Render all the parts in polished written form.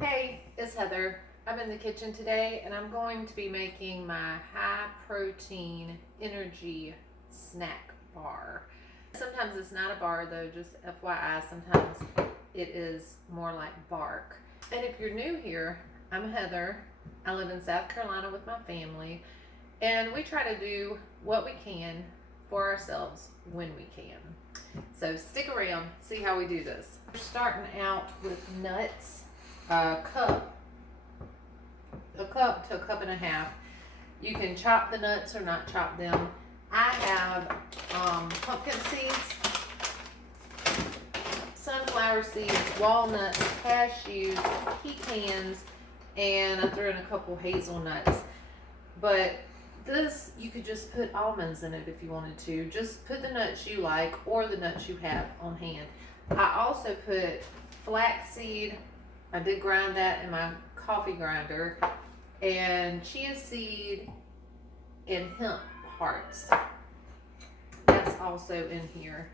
Hey, it's Heather. I'm in the kitchen today and I'm going to be making my high protein energy snack bar. Sometimes it's not a bar though, just FYI, sometimes it is more like bark. And if you're new here, I'm Heather. I live in South Carolina with my family and we try to do what we can for ourselves when we can. So stick around, see how we do this. We're starting out with nuts. A cup to a cup and a half. You can chop the nuts or not chop them. I have pumpkin seeds, sunflower seeds, walnuts, cashews, pecans, and I threw in a couple hazelnuts. But this, you could just put almonds in it if you wanted to. Just put the nuts you like or the nuts you have on hand. I also put flaxseed. I did grind that in my coffee grinder, and chia seed and hemp hearts. That's also in here.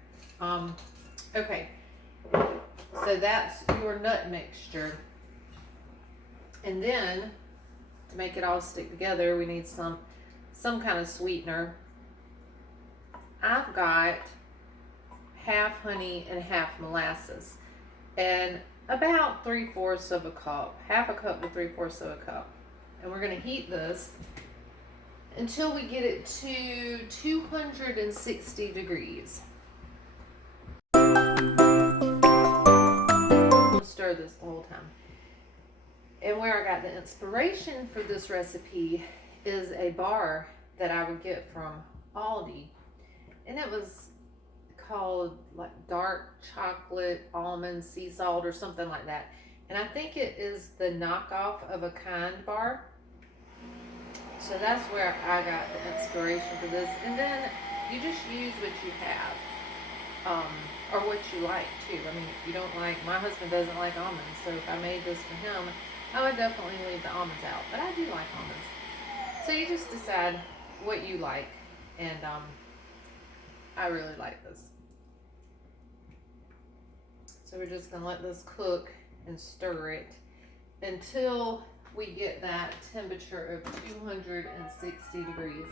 Okay, so that's your nut mixture. And then to make it all stick together, we need some kind of sweetener. I've got half honey and half molasses, and about 3/4 of a cup, half a cup to 3/4 of a cup. And we're going to heat this until we get it to 260 degrees. We'll stir this the whole time. And where I got the inspiration for this recipe is a bar that I would get from Aldi. And it was called like dark chocolate almond sea salt or something like that, and I think it is the knockoff of a Kind bar. So that's where I got the inspiration for this. And then you just use what you have, or what you like too. I mean, if you don't like, my husband doesn't like almonds, so if I made this for him, I would definitely leave the almonds out, but I do like almonds. So you just decide what you like, and I really like this. So we're just gonna let this cook and stir it until we get that temperature of 260 degrees.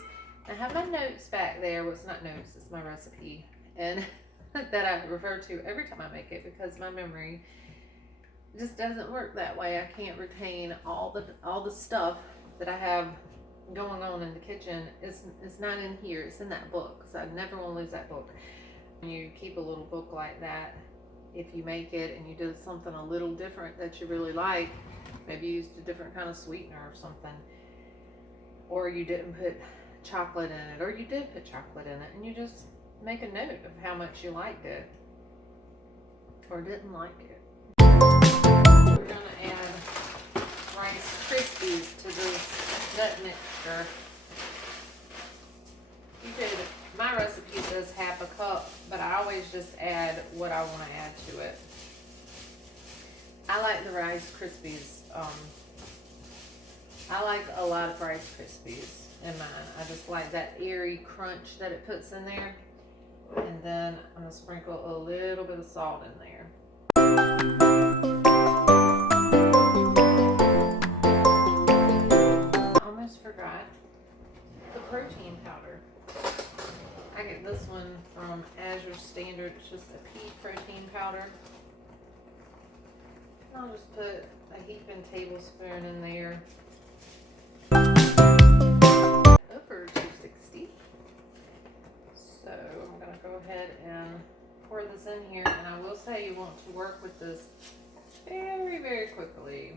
I have my notes back there. Well, it's not notes, it's my recipe, and that I refer to every time I make it because my memory just doesn't work that way. I can't retain all the stuff that I have going on in the kitchen. It's not in here, it's in that book, so I never want to lose that book. When you keep a little book like that, if you make it and you did something a little different that you really like, maybe you used a different kind of sweetener or something, or you didn't put chocolate in it, or you did put chocolate in it, and you just make a note of how much you liked it or didn't like it. We're gonna add Rice Krispies to this nut mixture. You could, my recipe says half a cup, but I always just add what I want to add to it. I like the Rice Krispies. I like a lot of Rice Krispies in mine. I just like that airy crunch that it puts in there. And then I'm going to sprinkle a little bit of salt in there. I almost forgot the protein powder. I get this one from Azure Standard. It's just a pea protein powder. I'll just put a heaping tablespoon in there. Over 260. So I'm going to go ahead and pour this in here. And I will say you want to work with this very, very quickly.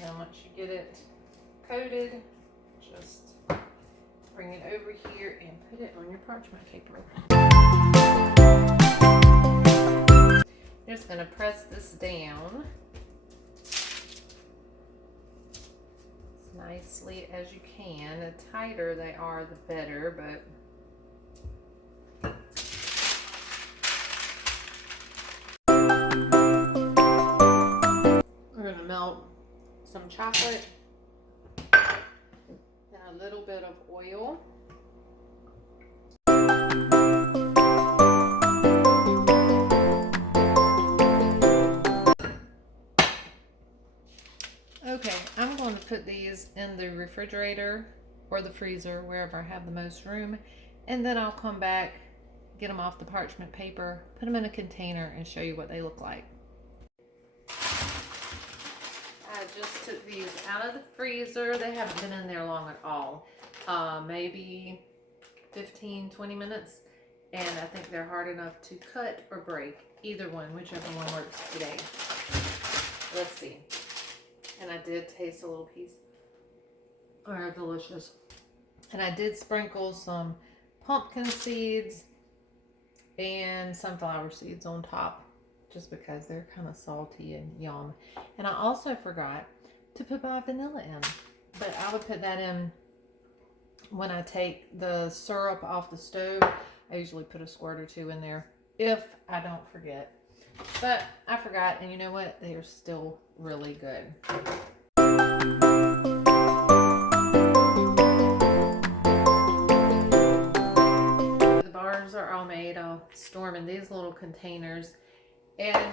Now once you get it coated, just bring it over here and put it on your parchment paper. You're just going to press this down as nicely as you can. The tighter they are, the better, but we're going to melt some chocolate, then a little bit of oil. put these in the refrigerator or the freezer, wherever I have the most room, and then I'll come back, get them off the parchment paper, put them in a container, and show you what they look like. I just took these out of the freezer. They haven't been in there long at all. Maybe 15-20 minutes, and I think they're hard enough to cut or break. Either one, whichever one works today. Let's see. And I did taste a little piece. They're delicious. And I did sprinkle some pumpkin seeds and sunflower seeds on top, just because they're kind of salty and yum. And I also forgot to put my vanilla in, but I would put that in when I take the syrup off the stove. I usually put a squirt or two in there if I don't forget. But I forgot, and you know what? They are still really good. The bars are all made. I'll store them in these little containers, and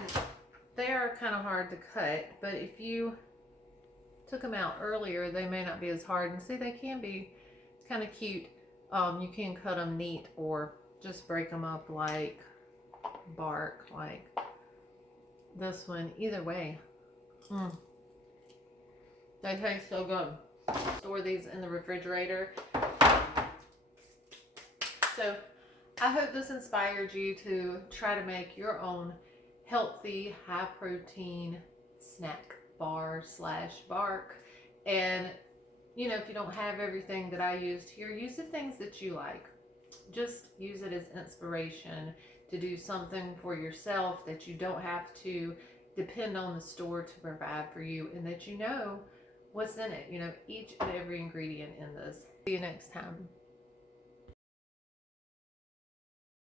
they are kind of hard to cut, but if you took them out earlier, they may not be as hard. And see, they can be kind of cute. You can cut them neat or just break them up like bark, like this one. Either way, they taste so good. Store these in the refrigerator. So I hope this inspired you to try to make your own healthy, high protein snack bar / bark. And you know, if you don't have everything that I used here, use the things that you like. Just use it as inspiration to do something for yourself that you don't have to depend on the store to provide for you, and that you know what's in it. You know, each and every ingredient in this. See you next time.